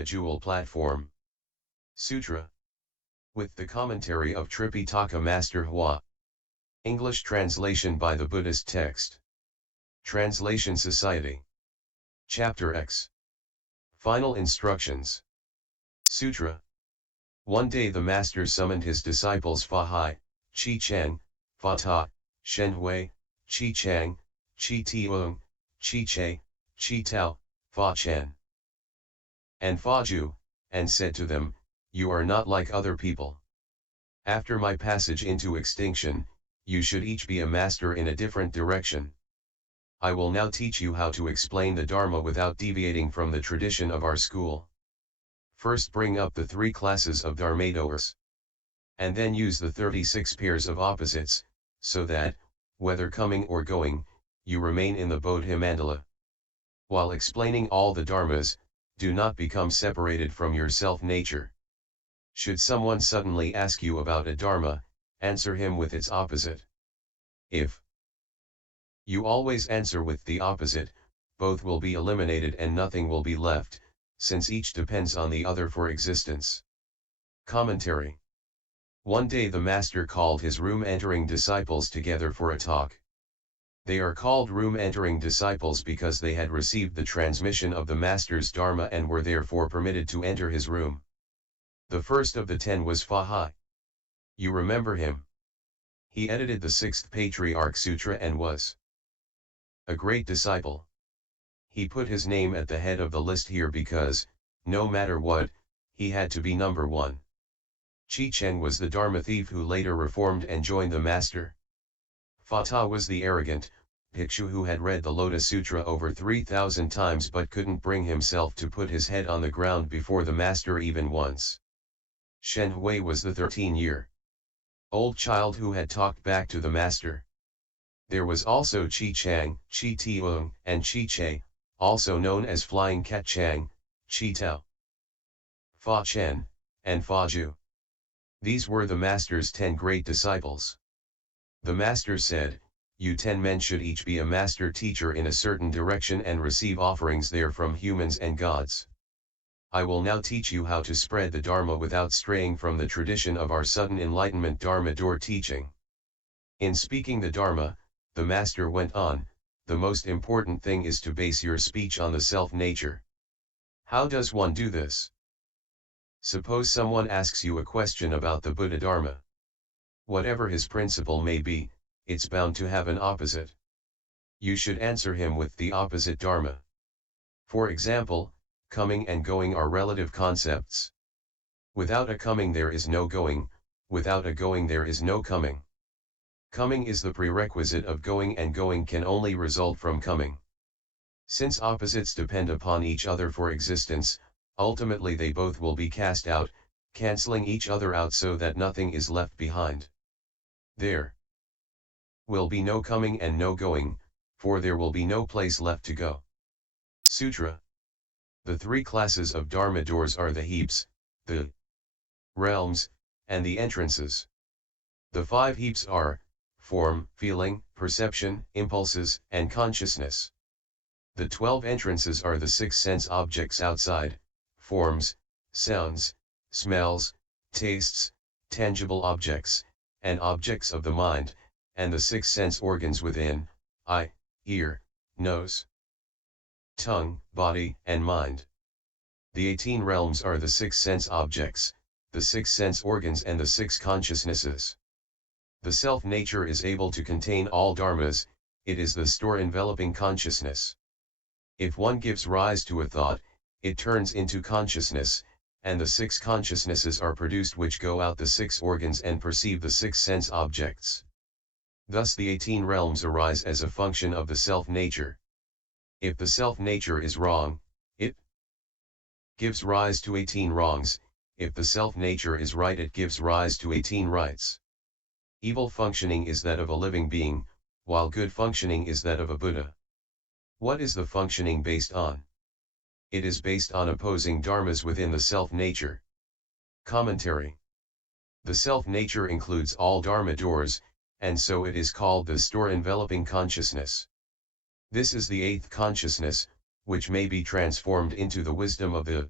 Jewel Platform. Sutra. With the commentary of Tripitaka Master Hua. English translation by the Buddhist text. Translation Society. Chapter X. Final Instructions. Sutra. One day the Master summoned his disciples Fa Hai, Chih Cheng, Fa Ta, Shen Hui, Chih Chang, Chih T'ung, Chih Che, Chih Tao, Fa Chen and Fa Ju, and said to them, "You are not like other people. After my passage into extinction, you should each be a master in a different direction. I will now teach you how to explain the Dharma without deviating from the tradition of our school. First bring up the 3 classes of Dharma-doors. And then use the 36 pairs of opposites, so that, whether coming or going, you remain in the Bodhimandala. While explaining all the Dharmas, do not become separated from your self-nature. Should someone suddenly ask you about a Dharma, answer him with its opposite. If you always answer with the opposite, both will be eliminated and nothing will be left, since each depends on the other for existence." Commentary. One day the Master called his room-entering disciples together for a talk. They are called room-entering disciples because they had received the transmission of the Master's Dharma and were therefore permitted to enter his room. The first of the 10 was Fa Hai. You remember him. He edited the 6th Patriarch Sutra and was a great disciple. He put his name at the head of the list here because, no matter what, he had to be number 1. Chih Cheng was the Dharma thief who later reformed and joined the Master. Fa Ta was the arrogant bhikshu who had read the Lotus Sutra over 3,000 times but couldn't bring himself to put his head on the ground before the Master even once. Shen Hui was the 13-year-old child who had talked back to the Master. There was also Chih Chang, Chih T'ung, and Chih Che, also known as Flying Cat Chang, Chih Tao, Fa Chen, and Fa Ju. These were the Master's 10 great disciples. The Master said, "You 10 men should each be a master teacher in a certain direction and receive offerings there from humans and gods. I will now teach you how to spread the Dharma without straying from the tradition of our sudden enlightenment Dharma-door teaching." In speaking the Dharma, the Master went on, "The most important thing is to base your speech on the self-nature. How does one do this? Suppose someone asks you a question about the Buddha Dharma. Whatever his principle may be, it's bound to have an opposite. You should answer him with the opposite Dharma. For example, coming and going are relative concepts. Without a coming there is no going, without a going there is no coming. Coming is the prerequisite of going and going can only result from coming. Since opposites depend upon each other for existence, ultimately they both will be cast out, cancelling each other out so that nothing is left behind. There will be no coming and no going, for there will be no place left to go." Sutra. The 3 classes of Dharma-doors are the heaps, the realms, and the entrances. The 5 heaps are form, feeling, perception, impulses, and consciousness. The 12 entrances are the 6 sense objects outside, forms, sounds, smells, tastes, tangible objects, and objects of the mind, and the 6 sense organs within, eye, ear, nose, tongue, body, and mind. The 18 realms are the 6 sense objects, the 6 sense organs and the 6 consciousnesses. The self-nature is able to contain all dharmas, it is the store enveloping consciousness. If one gives rise to a thought, it turns into consciousness, and the 6 consciousnesses are produced which go out the 6 organs and perceive the 6 sense objects. Thus the 18 realms arise as a function of the self-nature. If the self-nature is wrong, it gives rise to 18 wrongs, if the self-nature is right it gives rise to 18 rights. Evil functioning is that of a living being, while good functioning is that of a Buddha. What is the functioning based on? It is based on opposing dharmas within the self-nature. Commentary. The self-nature includes all Dharma-doors, and so it is called the store enveloping consciousness. This is the 8th consciousness, which may be transformed into the wisdom of the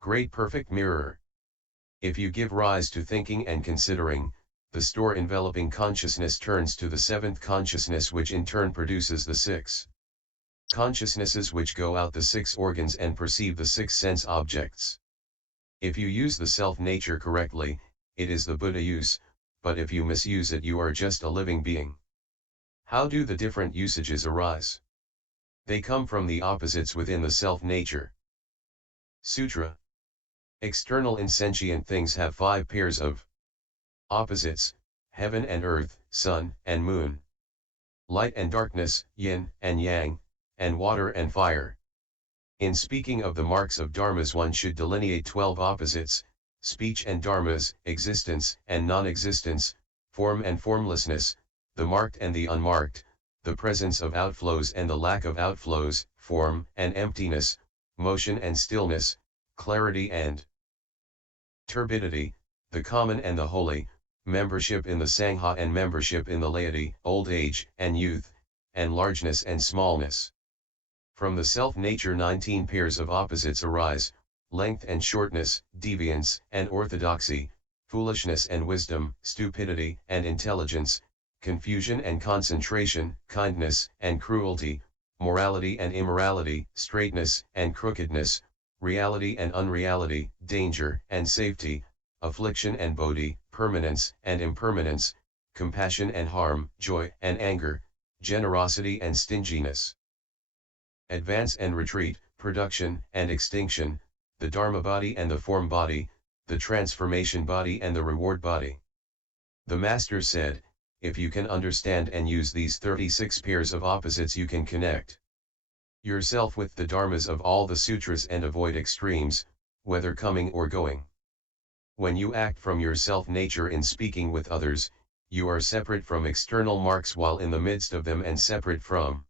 Great perfect mirror. If you give rise to thinking and considering, the store enveloping consciousness turns to the seventh consciousness, which in turn produces the six consciousnesses, which go out the six organs and perceive the six sense objects. If you use the self-nature correctly, it is the Buddha use, but if you misuse it, you are just a living being. How do the different usages arise? They come from the opposites within the self-nature. Sutra. External insentient things have 5 pairs of opposites: heaven and earth, sun and moon, light and darkness, yin and yang, and water and fire. In speaking of the marks of dharmas, one should delineate 12 opposites: speech and dharmas, existence and non-existence, form and formlessness, the marked and the unmarked, the presence of outflows and the lack of outflows, form and emptiness, motion and stillness, clarity and turbidity, the common and the holy, membership in the Sangha and membership in the laity, old age and youth, and largeness and smallness. From the self-nature 19 pairs of opposites arise: length and shortness, deviance and orthodoxy, foolishness and wisdom, stupidity and intelligence, confusion and concentration, kindness and cruelty, morality and immorality, straightness and crookedness, reality and unreality, danger and safety, affliction and bodhi, permanence and impermanence, compassion and harm, joy and anger, generosity and stinginess. Advance and retreat, production and extinction, the Dharma body and the form body, the transformation body and the reward body. The Master said, if you can understand and use these 36 pairs of opposites, you can connect yourself with the dharmas of all the sutras and avoid extremes, whether coming or going. When you act from your self-nature in speaking with others, you are separate from external marks while in the midst of them, and separate from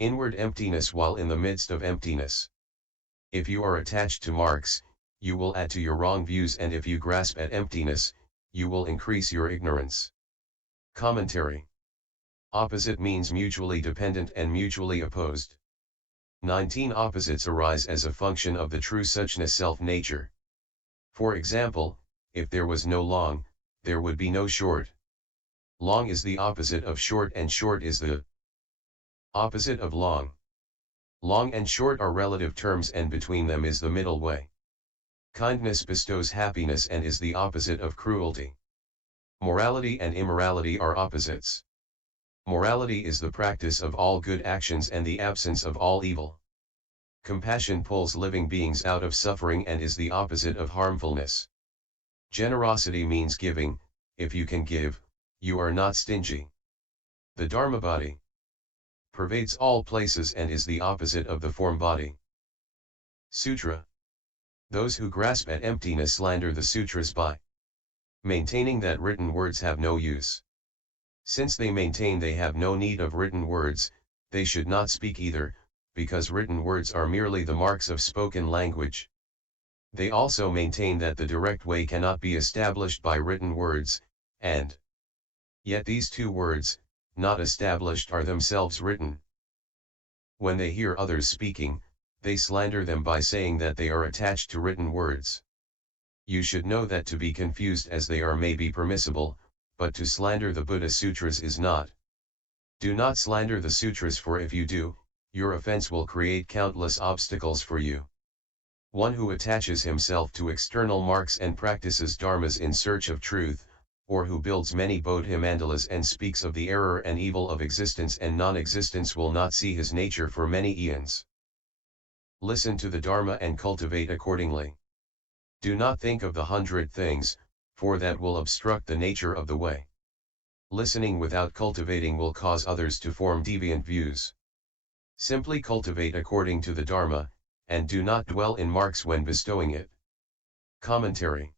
inward emptiness while in the midst of emptiness. If you are attached to marks, you will add to your wrong views, and if you grasp at emptiness, you will increase your ignorance. Commentary. Opposite means mutually dependent and mutually opposed. 19 opposites arise as a function of the true suchness self-nature. For example, if there was no long, there would be no short. Long is the opposite of short, and short is the opposite of long. Long and short are relative terms, and between them is the middle way. Kindness bestows happiness and is the opposite of cruelty. Morality and immorality are opposites. Morality is the practice of all good actions and the absence of all evil. Compassion pulls living beings out of suffering and is the opposite of harmfulness. Generosity means giving. If you can give, you are not stingy. The Dharma body pervades all places and is the opposite of the form body. Sutra. Those who grasp at emptiness slander the sutras by maintaining that written words have no use. Since they maintain they have no need of written words, they should not speak either, because written words are merely the marks of spoken language. They also maintain that the direct way cannot be established by written words, and yet these two words, not established, are themselves written. When they hear others speaking, they slander them by saying that they are attached to written words. You should know that to be confused as they are may be permissible, but to slander the Buddha Sutras is not. Do not slander the sutras, for if you do, your offense will create countless obstacles for you. One who attaches himself to external marks and practices dharmas in search of truth, or who builds many Bodhimandalas and speaks of the error and evil of existence and non-existence, will not see his nature for many eons. Listen to the Dharma and cultivate accordingly. Do not think of the 100 things, for that will obstruct the nature of the way. Listening without cultivating will cause others to form deviant views. Simply cultivate according to the Dharma, and do not dwell in marks when bestowing it. Commentary.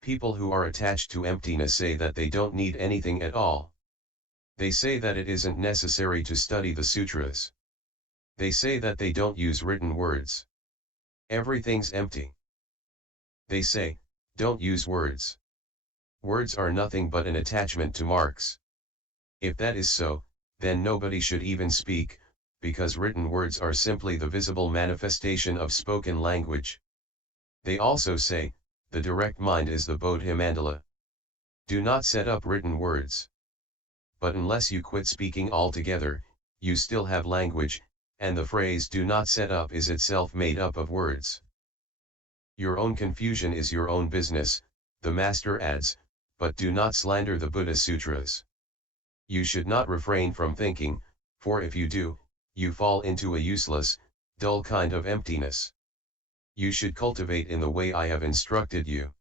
People who are attached to emptiness say that they don't need anything at all. They say that it isn't necessary to study the sutras. They say that they don't use written words. Everything's empty. They say, don't use words. Words are nothing but an attachment to marks. If that is so, then nobody should even speak, because written words are simply the visible manifestation of spoken language. They also say, the direct mind is the Bodhimandala. Do not set up written words. But unless you quit speaking altogether, you still have language, and the phrase do not set up is itself made up of words. Your own confusion is your own business, the master adds, but do not slander the Buddha Sutras. You should not refrain from thinking, for if you do, you fall into a useless, dull kind of emptiness. You should cultivate in the way I have instructed you.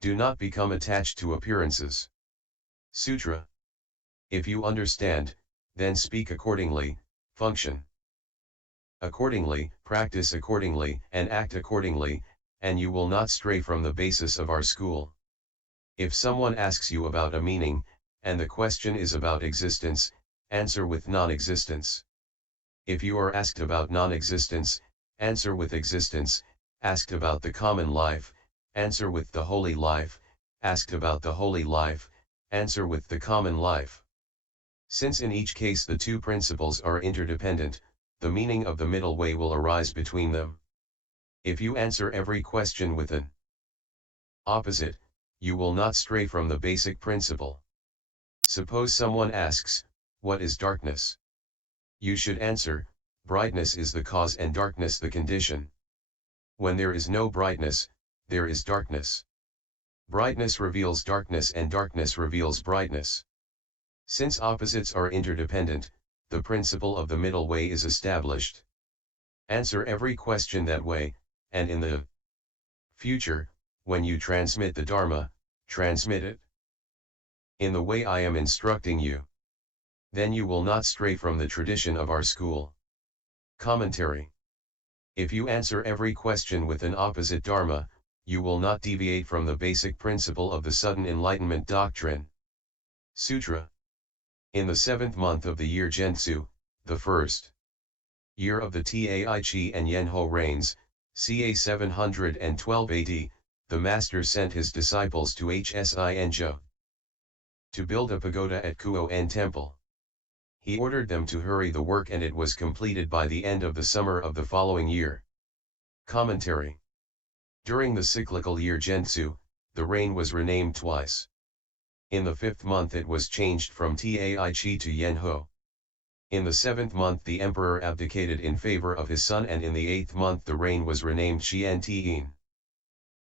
Do not become attached to appearances. Sutra. If you understand, then speak accordingly, function accordingly, practice accordingly, and act accordingly, and you will not stray from the basis of our school. If someone asks you about a meaning, and the question is about existence, answer with non-existence. If you are asked about non-existence, answer with existence. Asked about the common life, answer with the holy life. Asked about the holy life, answer with the common life. Since in each case the two principles are interdependent, the meaning of the middle way will arise between them. If you answer every question with an opposite, you will not stray from the basic principle. Suppose someone asks, what is darkness? You should answer, brightness is the cause and darkness the condition. When there is no brightness, there is darkness. Brightness reveals darkness and darkness reveals brightness. Since opposites are interdependent, the principle of the middle way is established. Answer every question that way, and in the future, when you transmit the Dharma, transmit it in the way I am instructing you. Then you will not stray from the tradition of our school. Commentary. If you answer every question with an opposite Dharma, you will not deviate from the basic principle of the sudden enlightenment doctrine. Sutra. In the 7th month of the year Gentsu, the first year of the Tai Chi and Yenho reigns, ca 712 AD, the master sent his disciples to Hsinjo to build a pagoda at Kuo-en Temple. He ordered them to hurry the work and it was completed by the end of the summer of the following year. Commentary. During the cyclical year Gentsu, the reign was renamed twice. In the 5th month it was changed from Tai Chi to Yenho. In the 7th month the emperor abdicated in favor of his son, and in the 8th month the reign was renamed Xian Tian.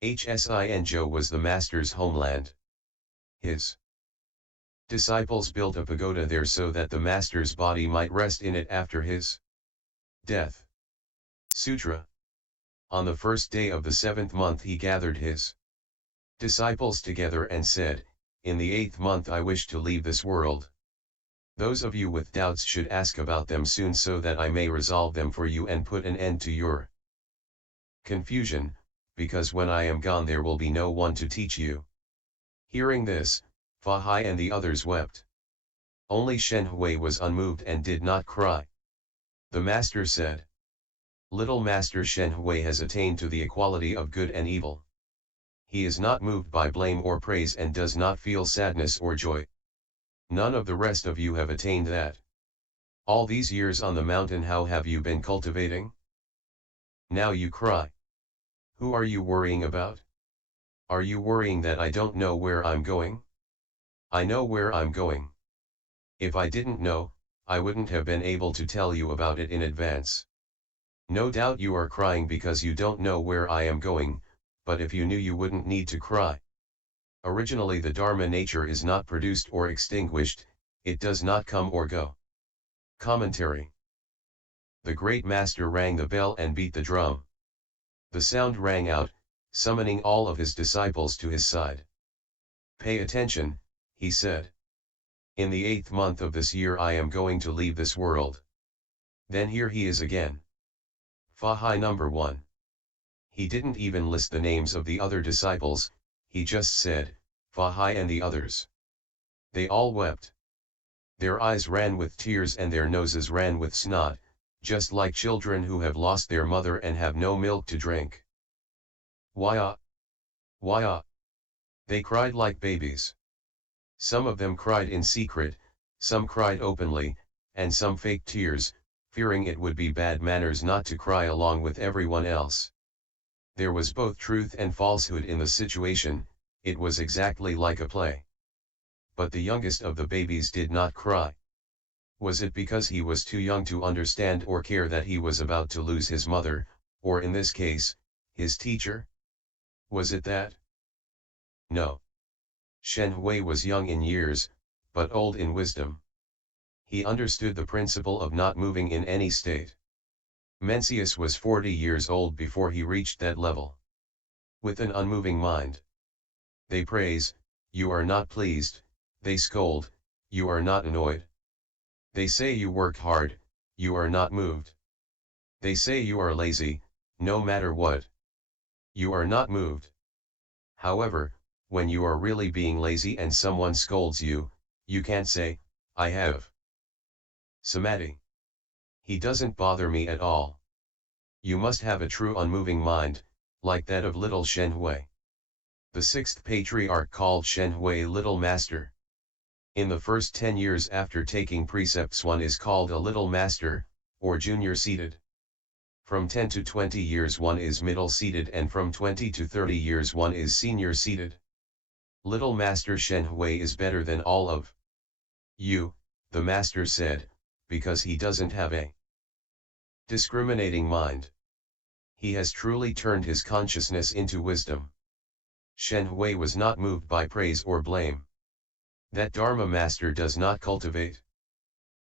Hsinjo was the master's homeland. His disciples built a pagoda there so that the master's body might rest in it after his death. Sutra. On the first day of the 7th month he gathered his disciples together and said, in the 8th month I wish to leave this world. Those of you with doubts should ask about them soon so that I may resolve them for you and put an end to your confusion, because when I am gone there will be no one to teach you. Hearing this, Fa Hai and the others wept. Only Shen Hui was unmoved and did not cry. The master said, little master Shen Hui has attained to the equality of good and evil. He is not moved by blame or praise and does not feel sadness or joy. None of the rest of you have attained that. All these years on the mountain how have you been cultivating? Now you cry. Who are you worrying about? Are you worrying that I don't know where I'm going? I know where I'm going. If I didn't know, I wouldn't have been able to tell you about it in advance. No doubt you are crying because you don't know where I am going, but if you knew you wouldn't need to cry. Originally the Dharma nature is not produced or extinguished, it does not come or go. Commentary. The great master rang the bell and beat the drum. The sound rang out, summoning all of his disciples to his side. Pay attention, he said. In the 8th month of this year I am going to leave this world. Then here he is again. Fa Hai number 1. He didn't even list the names of the other disciples, he just said, Fa Hai and the others. They all wept. Their eyes ran with tears and their noses ran with snot, just like children who have lost their mother and have no milk to drink. Why? They cried like babies. Some of them cried in secret, some cried openly, and some faked tears, fearing it would be bad manners not to cry along with everyone else. There was both truth and falsehood in the situation, it was exactly like a play. But the youngest of the babies did not cry. Was it because he was too young to understand or care that he was about to lose his mother, or in this case, his teacher? Was it that? No. Shen Hui was young in years, but old in wisdom. He understood the principle of not moving in any state. Mencius was 40 years old before he reached that level. With an unmoving mind. They praise, you are not pleased, they scold, you are not annoyed. They say you work hard, you are not moved. They say you are lazy, no matter what. You are not moved. However, when you are really being lazy and someone scolds you, you can't say, I have samadhi. He doesn't bother me at all. You must have a true unmoving mind, like that of little Shen Hui. The sixth patriarch called Shen Hui Little Master. In the first 10 years after taking precepts one is called a little master, or junior seated. From 10 to 20 years one is middle seated and from 20 to 30 years one is senior seated. Little Master Shen Hui is better than all of you, the master said, because he doesn't have a discriminating mind. He has truly turned his consciousness into wisdom. Shen Hui was not moved by praise or blame. That Dharma master does not cultivate.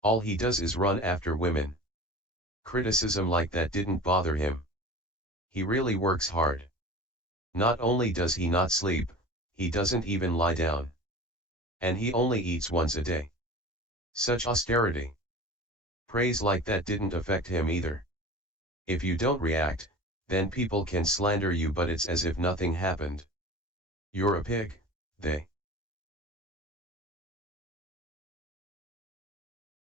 All he does is run after women. Criticism like that didn't bother him. He really works hard. Not only does he not sleep, he doesn't even lie down. And he only eats once a day. Such austerity. Praise like that didn't affect him either. If you don't react, then people can slander you, but it's as if nothing happened. You're a pig, they